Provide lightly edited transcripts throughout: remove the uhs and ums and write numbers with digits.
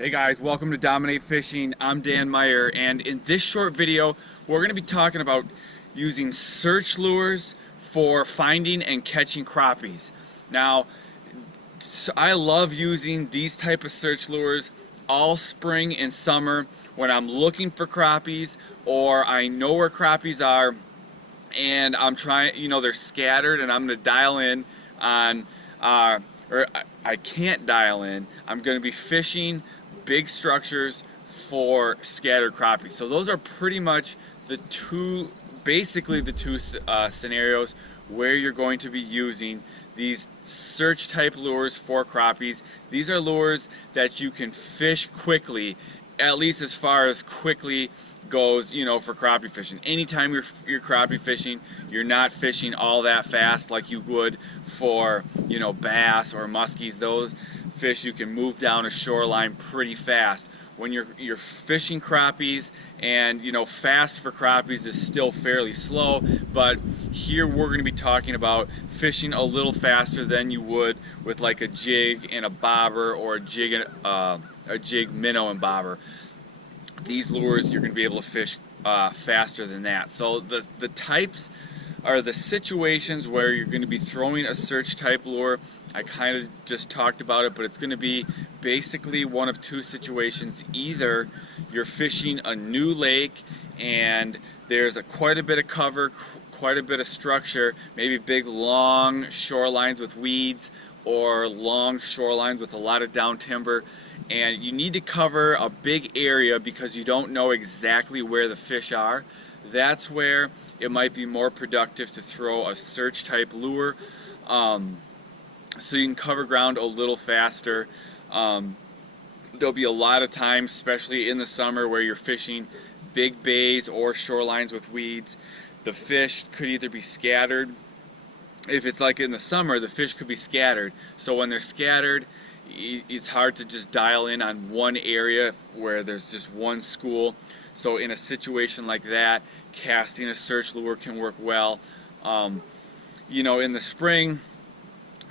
Hey guys, welcome to Dominate Fishing. I'm Dan Meyer, and in this short video we're going to be talking about using search lures for finding and catching crappies. Now, I love using these type of search lures all spring and summer when I'm looking for crappies, or I know where crappies are and I'm trying, they're scattered, and I'm going to dial in on, or I can't dial in. I'm going to be fishing big structures for scattered crappies. So those are pretty much basically the two scenarios where you're going to be using these search type lures for crappies. These are lures that you can fish quickly, at least as far as quickly goes, for crappie fishing. Anytime you're crappie fishing, you're not fishing all that fast like you would for, bass or muskies. Those fish you can move down a shoreline pretty fast. When you're fishing crappies, and fast for crappies is still fairly slow, but here we're going to be talking about fishing a little faster than you would with like a jig and a bobber, or a jig minnow and bobber. These lures you're going to be able to fish faster than that. So the types are the situations where you're going to be throwing a search type lure. I kind of just talked about it, but it's going to be basically one of two situations. Either you're fishing a new lake and there's quite a bit of cover, quite a bit of structure, maybe big long shorelines with weeds, or long shorelines with a lot of down timber, and you need to cover a big area because you don't know exactly where the fish are. That's where it might be more productive to throw a search type lure, so you can cover ground a little faster. There'll be a lot of times, especially in the summer, where you're fishing big bays or shorelines with weeds. The fish could either be scattered. If it's like in the summer, the fish could be scattered. So when they're scattered, it's hard to just dial in on one area where there's just one school. So in a situation like that, casting a search lure can work well. In the spring,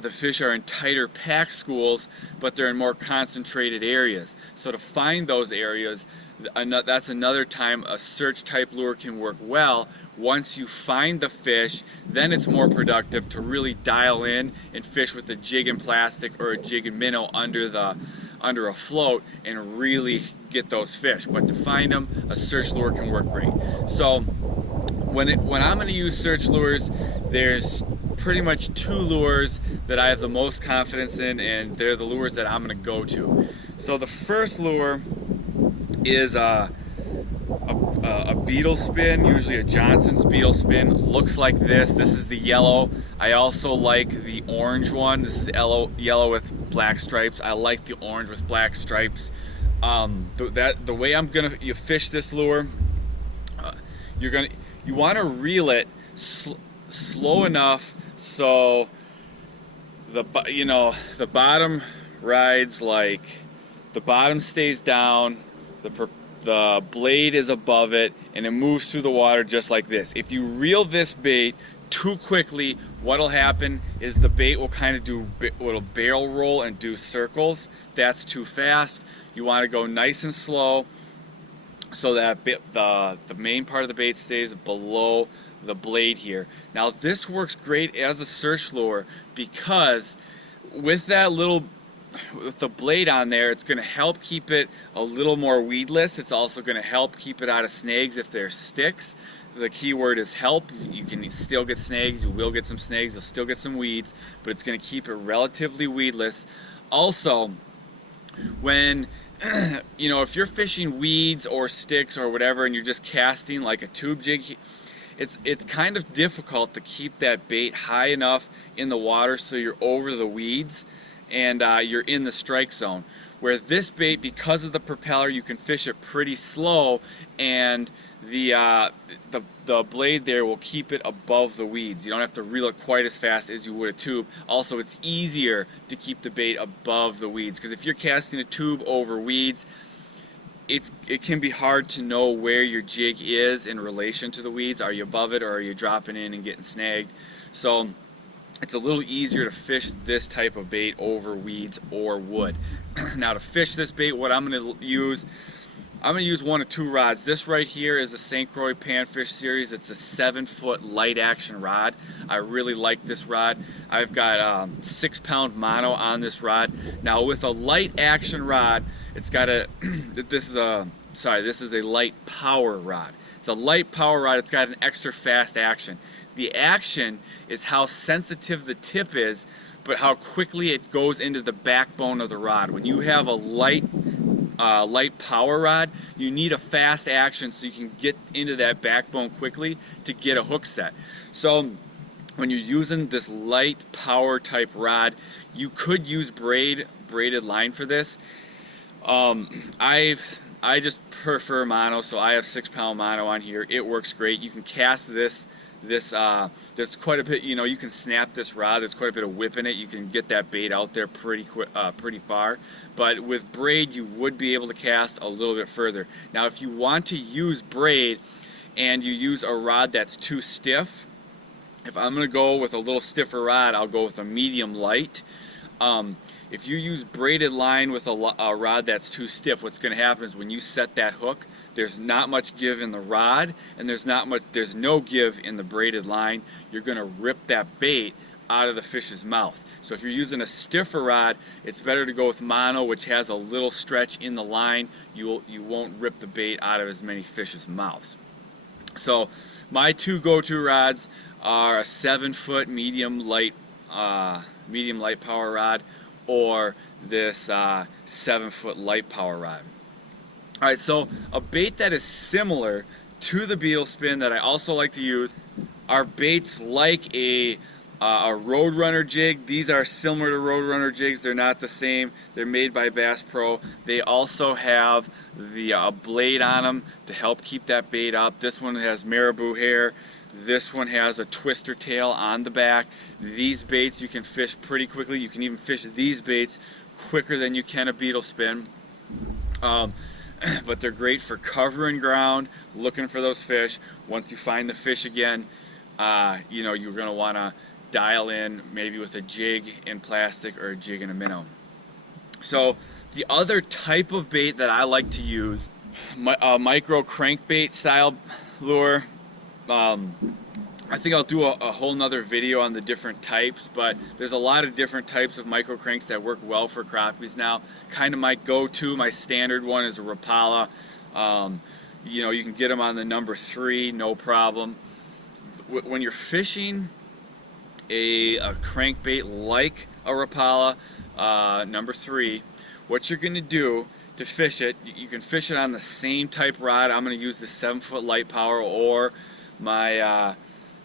the fish are in tighter pack schools, but they're in more concentrated areas. So to find those areas, that's another time a search type lure can work well. Once you find the fish, then it's more productive to really dial in and fish with a jig and plastic or a jig and minnow under a float and really get those fish. But to find them, a search lure can work great. So when I'm going to use search lures, there's pretty much two lures that I have the most confidence in, and they're the lures that I'm going to go to. So the first lure is a Beetle Spin, usually a Johnson's Beetle Spin. Looks like this. This is the yellow. I also like the orange one. This is yellow with black stripes. I like the orange with black stripes. The way you fish this lure, you want to reel it slow enough so the bottom rides, like the bottom stays down, the blade is above it, and it moves through the water just like this. If you reel this bait too quickly, what'll happen is the bait will kind of will barrel roll and do circles. That's too fast. You want to go nice and slow so that the main part of the bait stays below the blade here. Now this works great as a search lure because with the blade on there, it's going to help keep it a little more weedless. It's also going to help keep it out of snags if there's sticks. The key word is help. You can still get snags, you will get some snags, you'll still get some weeds, but it's going to keep it relatively weedless. Also, when if you're fishing weeds or sticks or whatever, and you're just casting like a tube jig, it's kind of difficult to keep that bait high enough in the water so you're over the weeds and you're in the strike zone. Where this bait, because of the propeller, you can fish it pretty slow, and the blade there will keep it above the weeds. You don't have to reel it quite as fast as you would a tube. Also, it's easier to keep the bait above the weeds, because if you're casting a tube over weeds, it can be hard to know where your jig is in relation to the weeds. Are you above it, or are you dropping in and getting snagged? So it's a little easier to fish this type of bait over weeds or wood. Now to fish this bait, what I'm going to use one of two rods. This right here is a St. Croix Panfish series. It's a 7-foot light action rod. I really like this rod. I've got 6-pound mono on this rod. Now with a light action rod, it's got a, this is a light power rod. It's a light power rod. It's got an extra fast action. The action is how sensitive the tip is, but how quickly it goes into the backbone of the rod. When you have a light power rod, you need a fast action so you can get into that backbone quickly to get a hook set. So when you're using this light power type rod, you could use braided line for this. I just prefer mono, so I have 6-pound mono on here. It works great. You can cast this. There's quite a bit, you can snap this rod. There's quite a bit of whip in it. You can get that bait out there pretty far. But with braid, you would be able to cast a little bit further. Now, if you want to use braid and you use a rod that's too stiff, if I'm going to go with a little stiffer rod, I'll go with a medium light. If you use braided line with a rod that's too stiff, what's going to happen is when you set that hook, there's not much give in the rod, and there's no give in the braided line. You're going to rip that bait out of the fish's mouth. So if you're using a stiffer rod, it's better to go with mono, which has a little stretch in the line. You won't rip the bait out of as many fish's mouths. So my two go-to rods are a 7-foot medium light power rod, or this 7-foot light power rod. Alright, so a bait that is similar to the Beetle Spin that I also like to use are baits like a Roadrunner jig. These are similar to Roadrunner jigs. They're not the same. They're made by Bass Pro. They also have the blade on them to help keep that bait up. This one has marabou hair. This one has a twister tail on the back. These baits you can fish pretty quickly. You can even fish these baits quicker than you can a Beetle Spin. But they're great for covering ground, looking for those fish. Once you find the fish again, you're going to want to dial in maybe with a jig in plastic or a jig in a minnow. So the other type of bait that I like to use, micro crankbait style lure. I think I'll do a whole nother video on the different types, but there's a lot of different types of micro cranks that work well for crappies now. Kind of my go-to, my standard one is a Rapala. You can get them on the number 3, no problem. When you're fishing a crankbait like a Rapala number 3, what you're going to do to fish it, you can fish it on the same type rod. I'm going to use the 7-foot light power or my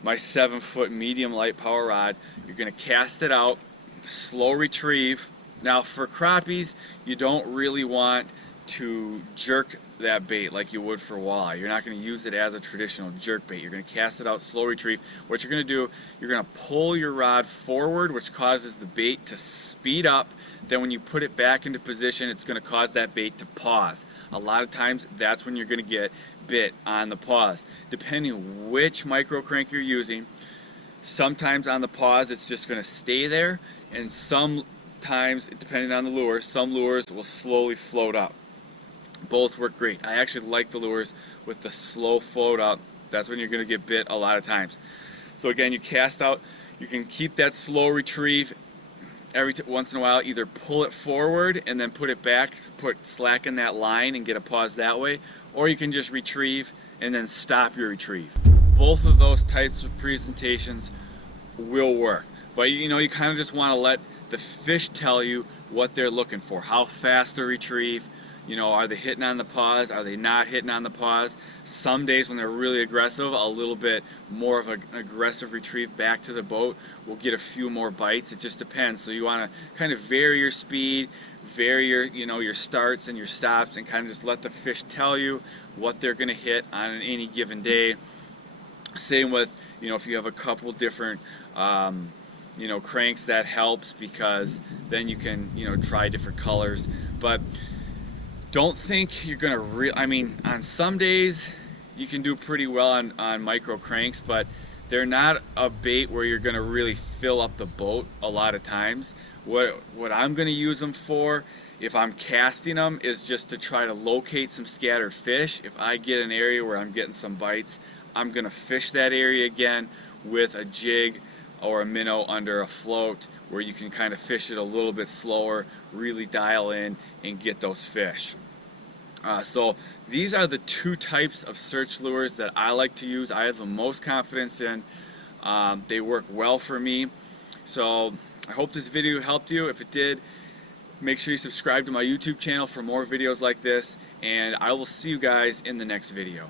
7-foot medium light power rod. You're going to cast it out, slow retrieve. Now for crappies, you don't really want to jerk that bait like you would for walleye. You're not going to use it as a traditional jerk bait. You're going to cast it out, slow retrieve. What you're going to do, you're going to pull your rod forward, which causes the bait to speed up. Then when you put it back into position, it's going to cause that bait to pause. A lot of times, that's when you're going to get bit on the pause. Depending which micro crank you're using, sometimes on the pause it's just going to stay there, and sometimes, depending on the lure, some lures will slowly float up. Both work great. I actually like the lures with the slow float up. That's when you're going to get bit a lot of times. So again, you cast out, you can keep that slow retrieve. Every once in a while, either pull it forward and then put it back, slacken that line and get a pause that way, or you can just retrieve and then stop your retrieve. Both of those types of presentations will work, but you kind of just want to let the fish tell you what they're looking for, how fast to retrieve. Are they hitting on the pause? Are they not hitting on the pause? Some days when they're really aggressive, a little bit more of an aggressive retrieve back to the boat will get a few more bites. It just depends. So you want to kind of vary your speed, vary your starts and your stops, and kind of just let the fish tell you what they're going to hit on any given day. Same with, if you have a couple different cranks, that helps, because then you can try different colors. But don't think you're gonna on some days you can do pretty well on micro cranks, but they're not a bait where you're gonna really fill up the boat a lot of times. What I'm gonna use them for If I'm casting them, is just to try to locate some scattered fish. If I get an area where I'm getting some bites, I'm going to fish that area again with a jig or a minnow under a float, where you can kind of fish it a little bit slower, really dial in and get those fish. So these are the two types of search lures that I like to use. I have the most confidence in. They work well for me. So I hope this video helped you. If it did, make sure you subscribe to my YouTube channel for more videos like this, and I will see you guys in the next video.